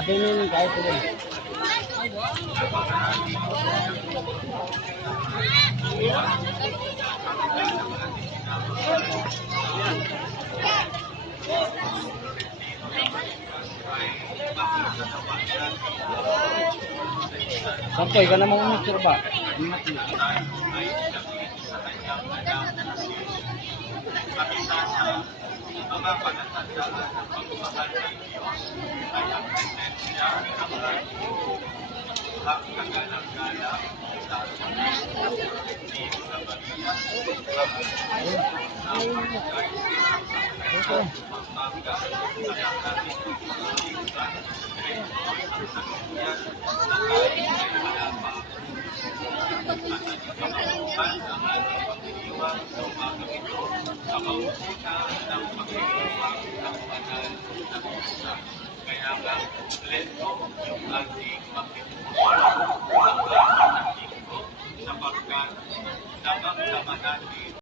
Ada ini guys ini. Sampai ka na mo ba? Kaya nga, lento yung ating makikita sapagkat damang-dama natin